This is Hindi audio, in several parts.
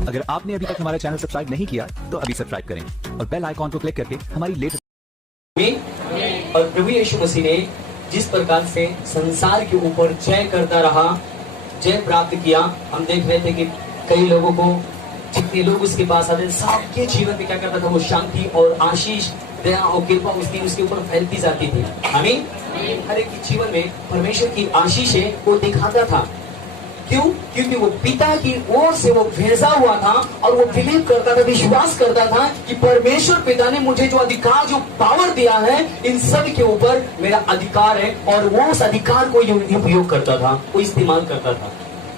अगर आपने अभी तक हमारा चैनल सब्सक्राइब नहीं किया तो अभी सब्सक्राइब करें और बेल आइकॉन को क्लिक करके हमारी लेटेस्ट और प्रभु यीशु मसीह ने जिस प्रकार से संसार के ऊपर जय करता रहा, जय प्राप्त किया, हम देख रहे थे कि कई लोगों को, जितने लोग उसके पास आते सबके जीवन में क्या करता था, वो शांति और आशीष, दया और कृपा उसके ऊपर फैलती जाती थी। आमीन। हर एक के जीवन में परमेश्वर की आशीषें वो दिखाता था। क्यों? क्योंकि वो पिता की ओर से वो भेजा हुआ था और वो बिलीव करता था, विश्वास करता था कि परमेश्वर पिता ने मुझे जो अधिकार, जो पावर दिया है, इन सब के ऊपर मेरा अधिकार है, और वो उस अधिकार को उपयोग करता था, वो इस्तेमाल करता था।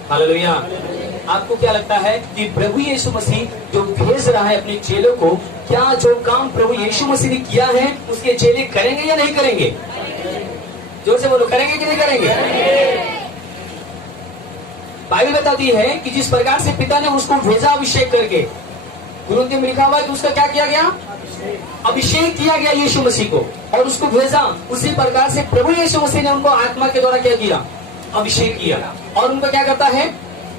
हालेलुया। आपको क्या लगता है कि प्रभु यीशु मसीह जो भेज रहा है अपने चेलों को, क्या जो काम प्रभु यीशु मसीह ने किया है उसके चेले करेंगे या नहीं करेंगे? जोर से बोलो, करेंगे कि नहीं करेंगे? बाइबल बताती है कि जिस प्रकार से पिता ने उसको भेजा अभिषेक करके, कुरिन्थियों में लिखा हुआ है कि उसका क्या किया गया? अभिषेक किया गया यीशु मसीह को, और उसको भेजा। उसी प्रकार से प्रभु यीशु मसीह ने उनको आत्मा के द्वारा क्या किया? अभिषेक किया। और उनको क्या करता है?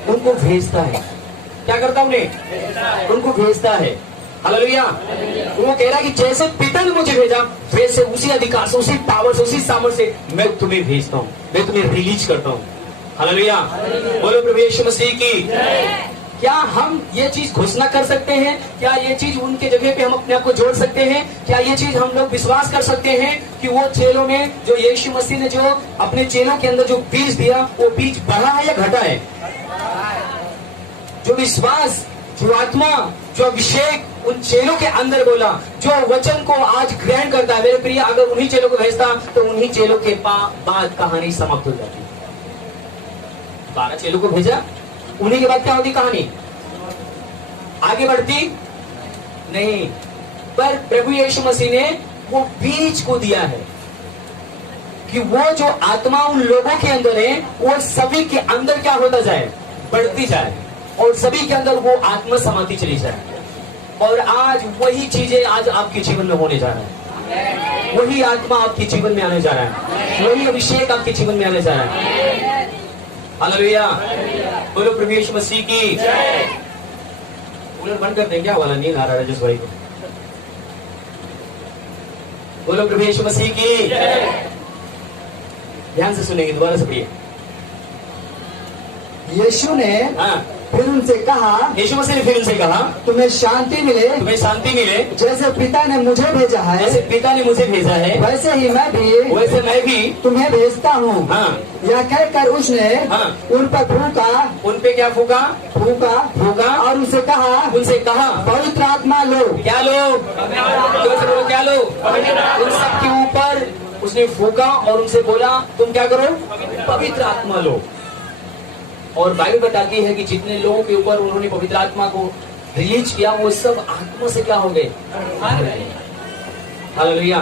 उनको भेजता है। क्या करता है? उन्हें उनको भेजता है। हालेलुया। वो कह रहा है कि जैसे पिता ने मुझे भेजा, वैसे उसी अधिकार से, उसी पावर से, उसी सामर्थ्य से मैं तुम्हें भेजता हूँ, मैं तुम्हें रिलीज करता हूँ। हालेलुया। बोलो प्रभु यीशु मसीह की। क्या हम ये चीज घोषणा कर सकते हैं? क्या ये चीज उनके जगह पे हम अपने आप को जोड़ सकते हैं? क्या ये चीज हम लोग विश्वास कर सकते हैं कि वो चेलों में जो यीशु मसीह ने जो अपने चेलों के अंदर जो बीज दिया, वो बीज बढ़ा है या घटा है? जो विश्वास, जो आत्मा, जो अभिषेक उन चेलों के अंदर बोला, जो वचन को आज ग्रहण करता है, मेरे प्रिय, अगर उन्हीं चेलों को भेजता तो उन्हीं चेलों के बाद कहानी समाप्त हो जाती। 12 चेलों को भेजा, उन्हीं के बाद क्या होती कहानी? आगे बढ़ती नहीं। पर प्रभु यीशु मसीह ने वो बीज को दिया है कि वो जो आत्मा उन लोगों के अंदर है, वो सभी के अंदर क्या होता जाए? बढ़ती जाए, और सभी के अंदर वो आत्मा समाती चली जाए। और आज वही चीजें आज आपके जीवन में होने जा रहा है। वही आत्मा आपके जीवन में आने जा रहा है, वही अभिषेक आपके जीवन में आने जा रहा है। हालेलुया। बोलो प्रभु यीशु मसीह की। कूलर बंद कर दें क्या? वाला नींद आ रहा है जिस भाई को। बोलो प्रभु यीशु मसीह की। ध्यान से सुनेंगे, दोबारा से पढ़िए। यीशु ने फिर उनसे कहा, यीशु मसीह ने फिर उनसे कहा, तुम्हें शांति मिले, तुम्हें शांति मिले। जैसे पिता ने मुझे भेजा है, जैसे पिता ने मुझे भेजा है, वैसे ही मैं भी तुम्हें भेजता हूँ। यह कहकर उसने उन पर फूका। उन पे क्या फूका? फूका और उनसे कहा पवित्र आत्मा लो। क्या लो? क्या लो? उन सबके ऊपर उसने फूका और उनसे बोला, तुम क्या करो? पवित्र आत्मा लो। और बाइबल बताती है कि जितने लोगों के ऊपर उन्होंने पवित्र आत्मा को रिलीज किया, वो सब आत्मा से क्या हो गए? हालेलुया।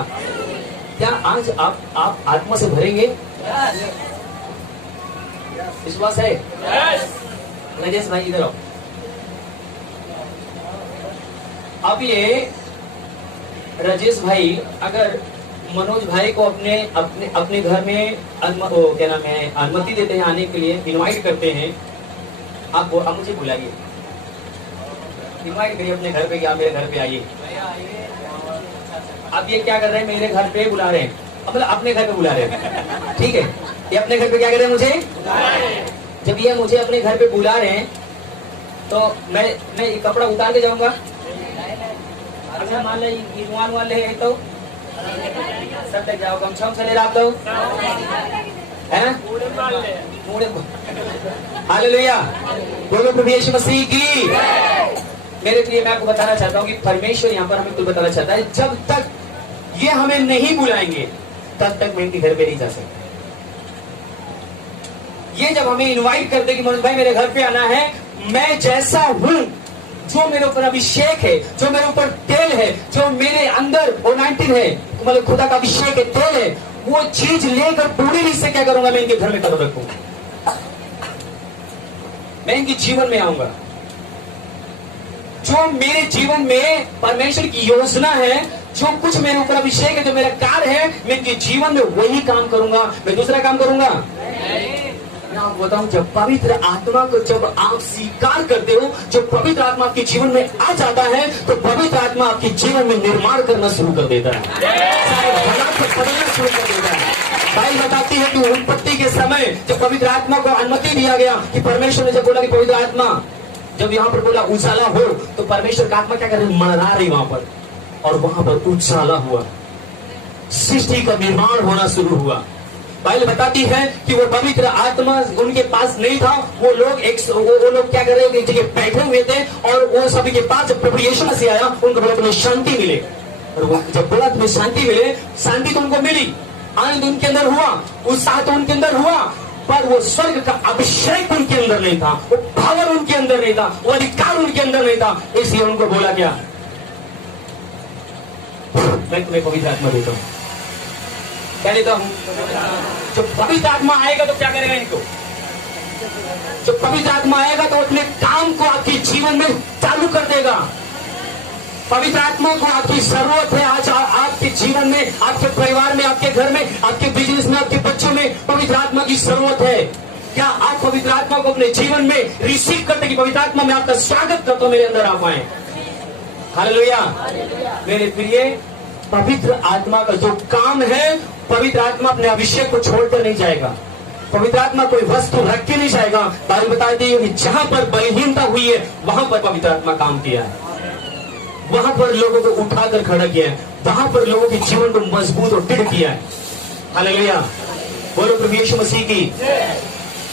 क्या आज आप आत्मा से भरेंगे? विश्वास है? राजेश भाई इधर आओ। अब ये राजेश भाई अगर मनोज भाई को अपने घर में क्या नाम है, अनुमति देते हैं आने के लिए, इनवाइट करते हैं, आप मुझे बुलाइए, इनवाइट करिए अपने घर पे, क्या मेरे घर पे आइए। अब ये क्या कर रहे हैं? मेरे घर पे बुला रहे हैं, मतलब अपने घर पे बुला रहे हैं, ठीक है? ये अपने घर पे क्या कर रहे हैं? मुझे, जब ये मुझे अपने घर पे बुला रहे हैं तो मैं कपड़ा उतार के जाऊंगा? अच्छा मान ले तो सब तक जाओ, कम से ले आप लोग, है ना? हालेलुया। बोलो प्रभु यीशु मसीह की। मेरे प्रिय, मैं आपको बताना चाहता हूँ कि परमेश्वर यहाँ पर हमें कुछ बताना चाहता है। जब तक ये हमें नहीं बुलाएंगे तब तक मैं इनके घर पे नहीं जा सकता। ये जब हमें इनवाइट करते कि मनोज भाई मेरे घर पे आना है, मैं जैसा हूँ, जो मेरे ऊपर अभिषेक है, जो मेरे ऊपर तेल है, जो मेरे अंदर ओनाइंटिन है, मतलब खुदा का अभिषेक है, तेल है, वो चीज लेकर पूरी से क्या करूंगा? मैं इनके घर में कदम रखूंगा, मैं इनके जीवन में आऊंगा। जो मेरे जीवन में परमेश्वर की योजना है, जो कुछ मेरे ऊपर अभिषेक है, जो मेरा कार्य है, मैं इनके जीवन में वही काम करूंगा। मैं दूसरा काम करूंगा? मैं आपको बताऊं, जब पवित्र आत्मा को जब आप स्वीकार करते हो, जब पवित्र आत्मा आपके जीवन में आ जाता है, तो पवित्र आत्मा आपके जीवन में निर्माण करना शुरू कर देता है, सारे हालात को बदलना शुरू कर देता है। बाइबल बताती है कि उत्पत्ति के समय जब पवित्र आत्मा को अनुमति दिया गया, कि परमेश्वर ने जब बोला कि पवित्र आत्मा, जब यहाँ पर बोला उजाला हो, तो परमेश्वर का आत्मा क्या कर रही, मंडरा रही वहां पर, और वहां पर उजाला हुआ, सृष्टि का निर्माण होना शुरू हुआ। बाइबल बताती है कि वो पवित्र आत्मा उनके पास नहीं था, वो लोग वो लोग क्या कर रहे थे, एक जगह बैठे हुए थे, और वो सभी के पास जब प्रभु यीशु मसीह आया, उनको बोला तुम्हें शांति मिले, और वो जब बोला तुम्हें शांति मिले, शांति तो उनको मिली, आनंद उनके अंदर हुआ, उत्साह तो उनके अंदर हुआ, पर वो स्वर्ग का अभिषेक उनके अंदर नहीं था, वो पावर उनके अंदर नहीं था, वो अधिकार उनके अंदर नहीं था। इसलिए उनको बोला क्या, मैं तुम्हें पवित्र आत्मा देता हूं। क्या देता हूं? जब पवित्र आत्मा आएगा तो क्या करेगा इनको, जब पवित्र आत्मा आएगा तो अपने काम को आपके जीवन में चालू कर देगा। पवित्र आत्मा को आपकी जरूरत है आज आपके जीवन में, आपके परिवार में, आपके घर में, आपके बिजनेस में, आपके बच्चों में पवित्र आत्मा की जरूरत है। क्या आप पवित्र आत्मा को अपने जीवन में रिसीव करते कि पवित्र आत्मा में आपका स्वागत करता हूं, मेरे अंदर आप आए। हालेलुया। मेरे प्रिय, पवित्र आत्मा का जो काम है, पवित्र आत्मा अपने अभिषेक को छोड़कर नहीं जाएगा, पवित्र आत्मा कोई वस्तु रख के नहीं जाएगा। बाइबल बताती है कि जहां पर बलहीनता हुई है, वहां पर पवित्र आत्मा काम किया है, वहां पर लोगों को उठाकर खड़ा किया है, वहां पर लोगों के जीवन को मजबूत और दृढ़ किया है। हालेलुया। बोलो प्रभु यीशु मसीह की।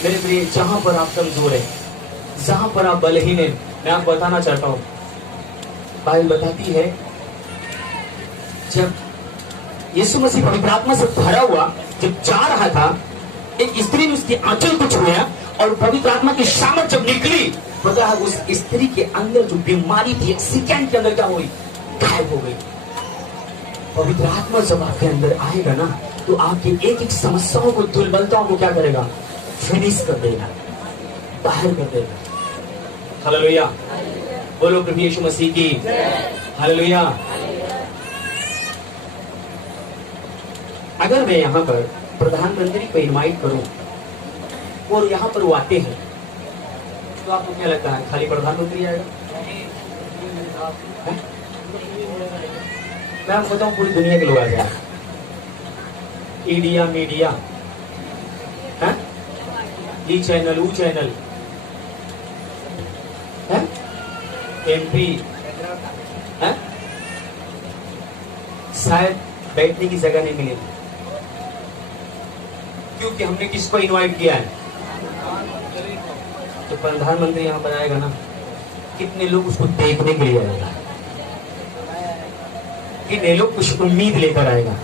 मेरे प्रिय, जहां पर आप कमजोर है, जहां पर आप बलहीन है, मैं आपको बताना चाहता हूं, बाइबल बताती है जब यीशु मसीह पवित्र आत्मा से भरा हुआ जब जा रहा था, एक स्त्री ने उसके आंचल को छुआ, और पवित्र आत्मा की सामर्थ जब निकली, पता है उस स्त्री के अंदर जो बीमारी थी सेकंड के अंदर क्या हुई, गायब हो गई। पवित्र आत्मा जब आपके अंदर आएगा ना, तो आपकी एक एक समस्याओं को, दुर्बलताओं को क्या करेगा, फिनिश कर देगा, बाहर कर देगा। हालेलुया। बोलो प्रभु यीशु मसीह की। हालेलुया। अगर मैं यहाँ पर प्रधानमंत्री को इनवाइट करूं और यहाँ पर वो आते हैं, तो आपको क्या लगता है, खाली प्रधानमंत्री आएगा? मैं आपको बताऊं, पूरी दुनिया के लोग आ जाए, इंडिया मीडिया है, ई चैनल, ऊ चैनल है, MP है, शायद बैठने की जगह नहीं मिलेगी, क्योंकि हमने किसको इनवाइट किया है। तो प्रधानमंत्री यहाँ पर आएगा ना, कितने लोग उसको देखने के लिए आएगा, कितने लोग कुछ उम्मीद लेकर आएगा,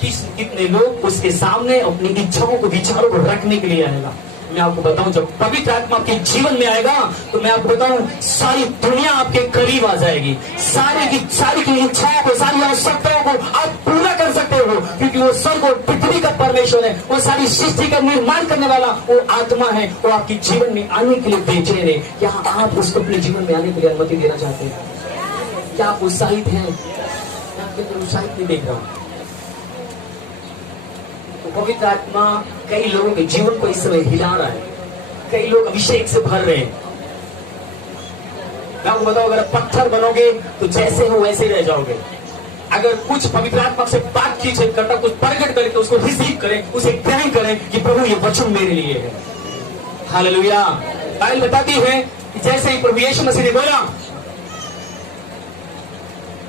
कितने लोग उसके सामने अपनी इच्छाओं को, विचारों को रखने के लिए आएगा। मैं आपको बताऊं, जब पवित्र आत्मा आपके जीवन में आएगा, तो मैं आपको बताऊं, सारी दुनिया आपके करीब आ जाएगी, सारी की इच्छाओं को, सारी आवश्यकताओं को आप पूरा कर सकते हो, क्योंकि वो स्वर्ग और पृथ्वी का परमेश्वर है, वो सारी सृष्टि का निर्माण करने वाला वो आत्मा है, वो आपके जीवन में आने के लिए बेचैन है। क्या आप उसको अपने जीवन में आने के लिए अनुमति देना चाहते हैं? क्या आप उत्साहित हैं? मैं आपके अंदर उत्साहित नहीं देख रहा हूं। पवित्र आत्मा कई लोगों के जीवन को इस समय हिला रहा है, कई लोग अभिषेक से भर रहे हैं। मैं आपको बताऊं, अगर पत्थर बनोगे तो जैसे हो वैसे रह जाओगे। अगर कुछ पवित्र आत्मा से बातचीत करता, कुछ प्रकट करे, तो उसको रिसीव करें, उसे ग्रहण करें कि प्रभु ये वचन मेरे लिए है। हालेलुया। बाइबल बताती है कि जैसे ही प्रभु यीशु मसीह ने बोला,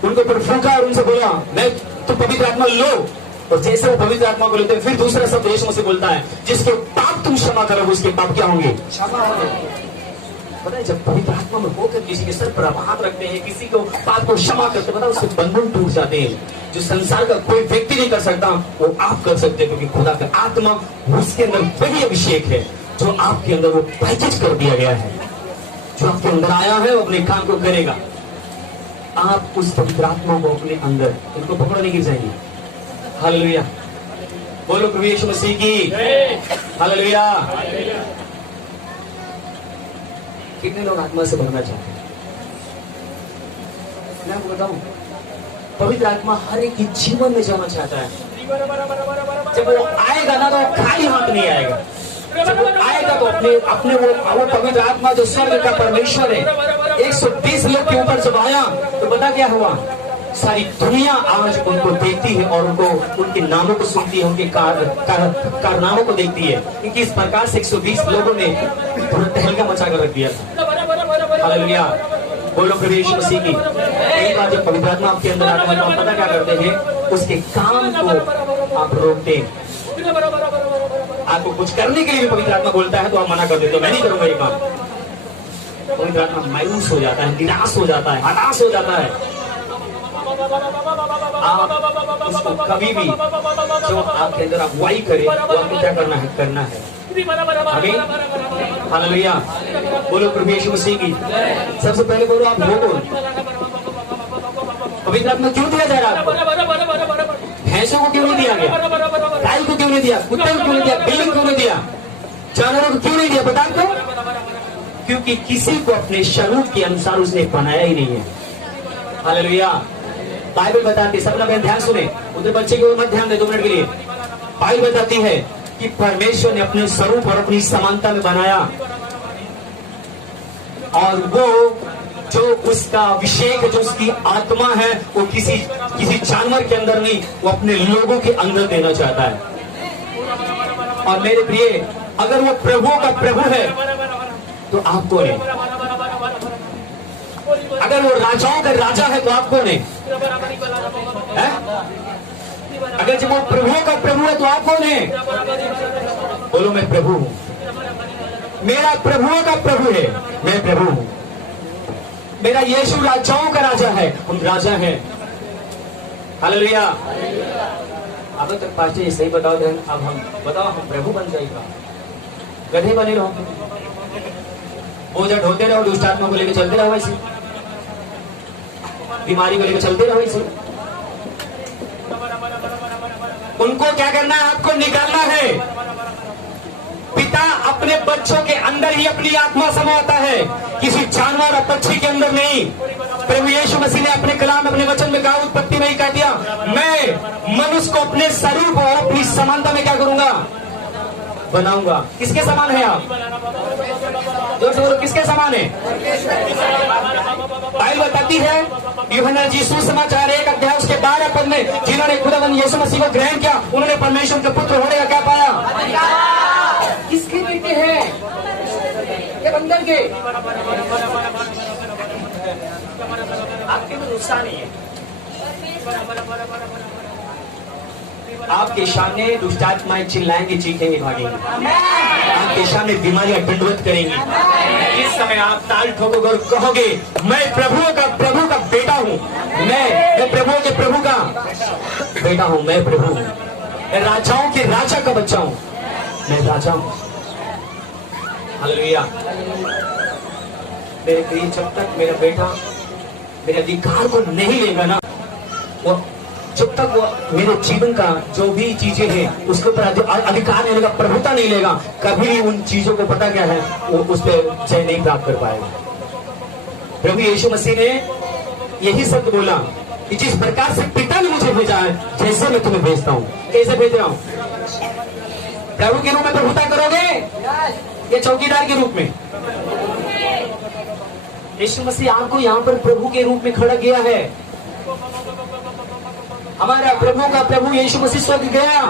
उनको पर फूंका और उनसे बोला, मैं तुम पवित्र आत्मा लो, और जैसे वो पवित्र आत्मा को लेते हैं, फिर दूसरा शब्द यीशु मसीह बोलता है, जिसके पाप तुम क्षमा करोगे उसके पाप क्या होंगे, क्षमा होंगे। पता है, जब पवित्र आत्मा में होकर किसी के सर पर हाथ रखते हैं, किसी को पाप को क्षमा करते, पता है उसके बंधन टूट जाते हैं। जो संसार का कोई व्यक्ति नहीं कर सकता, वो आप कर सकते हैं, क्योंकि खुदा का आत्मा, उसके अंदर वही अभिषेक है जो आपके अंदर वो पैकेज कर दिया गया है। जो आपके अंदर आया है वो अपने काम को करेगा। आप उस पवित्र आत्मा को अपने अंदर, इनको पकड़ नहीं गिर जाएंगे। हालेलुया। बोलो प्रभु यीशु मसीह की। हालेलुया। कितने लोग आत्मा से भरना चाहते हैं? मैं आपको बताऊं, पवित्र आत्मा हर एक के जीवन में जाना चाहता है। जब वो आएगा ना तो खाली हाथ नहीं आएगा। जब वो आएगा तो अपने वो पवित्र आत्मा जो स्वर्ग का परमेश्वर है 120 लोग के ऊपर जब आया तो पता क्या हुआ, सारी दुनिया आज उनको देखती है और उनको उनके नामों को सुनती है, उनके कारनामों को देखती है, क्योंकि इस प्रकार से 120 लोगों ने तहलका मचा कर रख दिया था। हालेलुया, बोलो प्रभु यीशु मसीह की। एक बार जब पवित्र आत्मा आपके अंदर आता है तो आप पता क्या करते हैं, उसके काम को आप रोकते हैं। आपको कुछ करने के लिए भी पवित्र आत्मा बोलता है तो आप मना कर देते हो, मैं नहीं करूंगा ये काम। पवित्र आत्मा मायूस हो जाता है, निराश हो जाता है, हताश हो जाता है। आप उसको कभी भी जो आपके अंदर अगुवाई करे वो आपको क्या करना है। आमीन, हालेलुया, बोलो प्रभु यीशु मसीह की। सबसे पहले बोलो आप हो कौन? पवित्र आत्मा क्यों दिया जा रहा है आपको? भैंसों को क्यों नहीं दिया गया? गाय को क्यों नहीं दिया? कुत्ते को क्यों नहीं दिया? बिल्ली को क्यों नहीं दिया? जानवरों को क्यों नहीं दिया? बता दो। क्योंकि किसी को अपने स्वरूप के अनुसार उसने बनाया ही नहीं है। हालेलुया, बाइबल बताती है, सब लोग ध्यान सुने, उधर बच्चे के ऊपर मत ध्यान दे 2 मिनट के लिए। बाइबल बताती है कि परमेश्वर ने अपने स्वरूप और अपनी समानता में बनाया, और वो जो उसका अभिषेक, जो उसकी आत्मा है, वो किसी जानवर के अंदर नहीं, वो अपने लोगों के अंदर देना चाहता है। और मेरे प्रिय, अगर वो प्रभुओं का प्रभु है तो आप कौन है? अगर वो राजाओं का राजा है तो आप कौन है? अगर जब वो प्रभुओं का प्रभु है तो आप कौन है? बोलो मैं प्रभु हूं, मेरा प्रभुओं का प्रभु है, मैं प्रभु हूं। मेरा यीशु राजाओं का राजा है, हम राजा हैं। हालेलुया। अब तक पास्टर ये सही बताओ, अब हम बताओ हम प्रभु बन जाएगा? गधे बने रहो, बोझा ढोते रहो, दुष्ट आत्मा को लेकर चलते रहो, ऐसे बीमारी को लेकर चलते रहो ऐसे। उनको क्या करना है? आपको निकालना है। पिता अपने बच्चों के अंदर ही अपनी आत्मा समाता है, किसी जानवर और पक्षी के अंदर नहीं। प्रभु यीशु मसीह ने अपने कलाम, अपने वचन में कहा, उत्पत्ति में ही कह दिया, मैं मनुष्य को अपने स्वरूप और अपनी समानता में क्या करूंगा? बनाऊंगा। किसके समान है आप? जोर से बोलो, किसके समान है? बाइबल बताती है, यूहन्ना जी सुसमाचार 1 अध्याय उसके 12 पद में, जिन्होंने खुदावंद यीशु मसीह को ग्रहण किया उन्होंने परमेश्वर के पुत्र होने का क्या पाया? किसके बेटे हैं? ये बंदर के। आपके में गुस्सा नहीं है। आपके सामने दुष्ट आत्माएं चिल्लाएंगे, चीखेंगे, भागेंगे। आपके सामने बीमारियां दंडवत करेंगी। जिस समय आप ताल ठोकोगे और कहोगे, मैं प्रभु का बेटा हूँ, मैं प्रभु के प्रभु का बेटा हूँ, मैं प्रभु हूँ, मैं राजाओं के राजा का बच्चा हूँ, मैं राजा हूँ। हालेलुया। मेरे प्रिय, जब तक मेरा बेटा मेरे अधिकार को नहीं लेगा ना, वो जब तक वो मेरे जीवन का जो भी चीजें हैं उसके ऊपर अधिकार नहीं लेगा, प्रभुता नहीं लेगा, कभी भी उन चीजों को पता क्या है, वो उस पर जय नहीं प्राप्त कर पाएगा। प्रभु यीशु मसीह ने यही शब्द बोला कि जिस प्रकार से पिता ने मुझे भेजा है, जैसे मैं तुम्हें भेजता हूँ। कैसे भेज रहा हूँ? प्रभु के रूप में प्रभुता करोगे या चौकीदार के रूप में? यीशु मसीह आपको यहाँ पर प्रभु के रूप में खड़ा किया है। हमारा प्रभु का प्रभु यीशु मसीह स्वर्ग गया,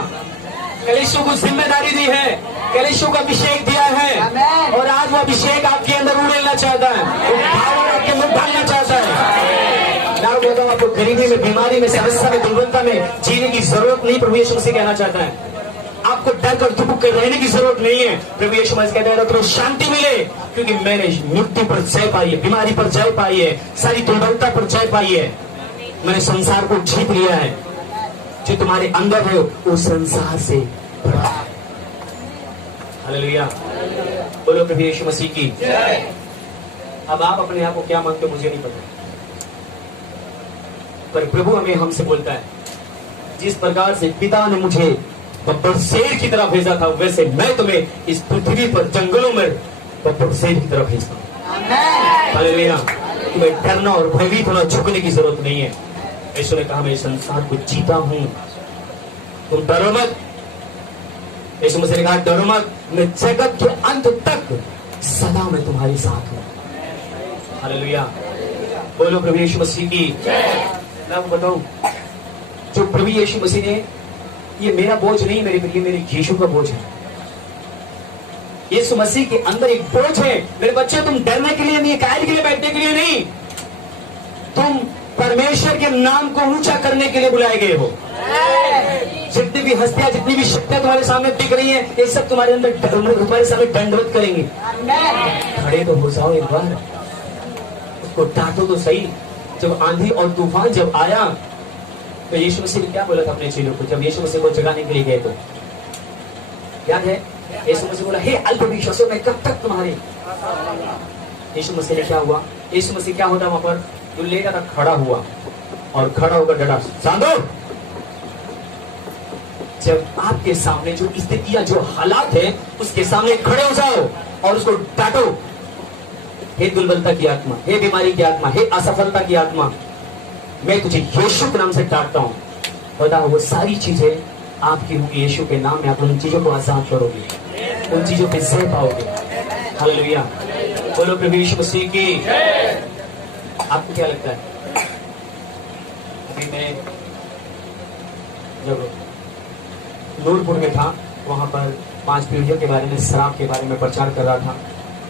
कलीसियों को जिम्मेदारी दी है, कलीसियों को अभिषेक दिया है, और आज वो अभिषेक आपके अंदर उड़ेलना चाहता है, आपके अंदर डालना चाहता है। मैं कहता हूँ, आपको गरीबी में, बीमारी में, समस्या में, दुर्बलता में जीने की जरूरत नहीं। प्रभु यीशु मसीह कहना चाहता है, आपको डर कर दुख कर रहने की जरूरत नहीं है। प्रभु यीशु मसीह कहता है, तो शांति मिले, क्योंकि मैंने मृत्यु पर जय पाई है, बीमारी पर जय पाई है, सारी दुर्बलता पर जय पाई है। मैंने संसार को जीत लिया है। जो तुम्हारे अंदर है वो संसार से बड़ा है। हालेलुया, बोलो प्रभु यीशु मसीह की। अब आप अपने आप को क्या मानते हो मुझे नहीं पता, पर प्रभु हमें हमसे बोलता है, जिस प्रकार से पिता ने मुझे बब्बर शेर की तरह भेजा था, वैसे मैं तुम्हें इस पृथ्वी पर जंगलों में बब्बर शेर की तरह भेजता हूं। हालेलुया। तुम्हें डरना और भयभीत होना, झुकने की जरूरत नहीं है। यीशु ने कहा, मैं संसार को जीता हूं। तुम डरो मत। यीशु मसीह ने कहा डरो मत, मैं जगत के अंत तक सदा मैं तुम्हारे साथ हूं। हालेलुया, बोलो प्रभु यीशु मसीह की। मैं आपको बताऊं, जो प्रभु यीशु मसीह ने, ये मेरा बोझ नहीं मेरे प्रिय, मेरे यीशु का बोझ है। यीशु मसीह के अंदर एक बोझ है। मेरे बच्चे, तुम डरने के लिए नहीं, कायल के लिए, बैठने के लिए नहीं, तुम परमेश्वर के नाम को ऊंचा करने के लिए बुलाए गए हो। जितनी भी हस्तियां, जितनी भी शक्तियां तुम्हारे सामने दिख रही हैं, ये सब तुम्हारे अंदर, तुम्हारे सामने दंडवत करेंगे। खड़े तो हो जाओ एक बार, उसको डांटो तो सही। जब आंधी और तूफान जब आया तो यीशु मसीह ने क्या बोला था अपने चेलों को, जब यीशु मसीह को जगाने के लिए गए तो याद है? यीशु मसीह बोला, हे अल्पविश्वासियों, मैं कब तक तुम्हारे। यीशु मसीह ने क्या हुआ, यीशु मसीह क्या होता वहां पर, जो लेटा था खड़ा हुआ और खड़ा होकर डरा, सांदो। जब आपके सामने जो स्थितियां, जो हालात है, उसके सामने खड़े हो जाओ और उसको डांटो। हे दुर्बलता की आत्मा, हे बीमारी की आत्मा, हे असफलता की आत्मा, मैं तुझे यीशु के नाम से डांटता हूं। बता, वो सारी चीजें आपकी होंगी यीशु के नाम में। आप उन चीजों को आजाद करोगे, उन चीजों पे जय पाओगे। हालेलुया, बोलो प्रभु यीशु मसीह की। आपको क्या लगता है? अभी मैं जब नूरपुर में था, वहां पर 5 पीढ़ियों के बारे में, शराब के बारे में प्रचार कर रहा था,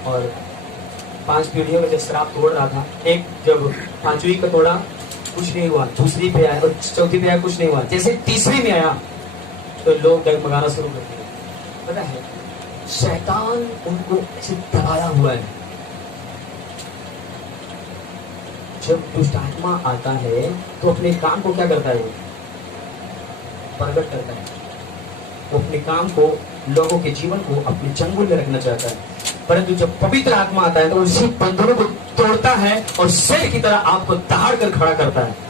और 5 पीढ़ियों में जब शराब तोड़ रहा था, एक जब 5वीं का तोड़ा, कुछ नहीं हुआ, दूसरी पे आया और चौथी पे आया, कुछ नहीं हुआ, जैसे तीसरी में आया तो लोग डगमगाना शुरू कर दिए। पता है, शैतान उनको ऐसे डराया हुआ है। जब दुष्ट आत्मा आता है तो अपने काम को क्या करता है, प्रकट करता है। वो अपने काम को, लोगों के जीवन को अपने चंगुल में रखना चाहता है। परंतु जब पवित्र आत्मा आता है तो उसी बंधनों को तोड़ता है और शेर की तरह आपको दहाड़ कर खड़ा करता है।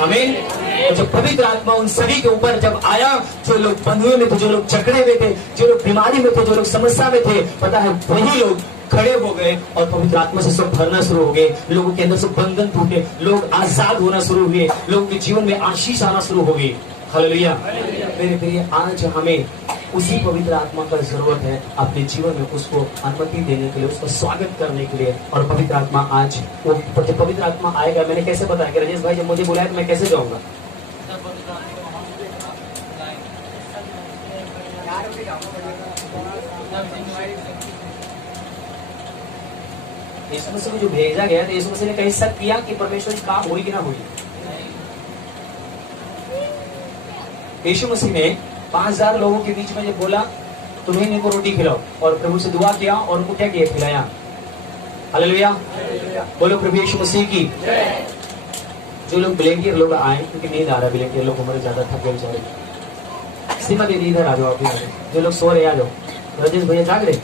आमीन। तो जब पवित्र आत्मा उन सभी के ऊपर जब आया, जो लोग बंधुए में थे, जो लोग जकड़े हुए थे, जो लोग बीमारी में थे, जो लोग समस्या में थे, पता है वही लोग खड़े हो गए और पवित्र आत्मा से सब भरना शुरू हो गए। लोगों के अंदर से बंधन टूटे, लोग आजाद होना शुरू हुए, लोगों के जीवन में आशीष आना शुरू हो गई। हालेलुया। मेरे प्रिय, आज हमें उसी पवित्र आत्मा का जरूरत है अपने जीवन में, उसको अनुमति देने के लिए, उसका स्वागत करने के लिए। और पवित्र आत्मा आज, वो पवित्र आत्मा आएगा, मैंने कैसे बताया कि राजेश भाई जब मुझे बुलाया तो मैं कैसे जाऊंगा? यीशु मसीह को जो भेजा गया तो यीशु मसीह ने कहीं शक किया कि परमेश्वर की काम हुई कि ना हुई? यीशु मसीह ने 5000 लोगों के बीच में जब बोला तुम्हें इनको रोटी खिलाओ, और प्रभु से दुआ किया और उनको क्या किया, खिलाया। हालेलुया, बोलो प्रभु यीशु मसीह की। जो लोग ब्लैंकियर लोग आए, क्योंकि नींद आ रहा है, ब्लैंकियर लोग हमारे ज्यादा थक गए बेचारे। सीमा दीदी इधर आ जाओ, आप जो लोग सो रहे आ जाओ। राजेश भैया जाग रहे,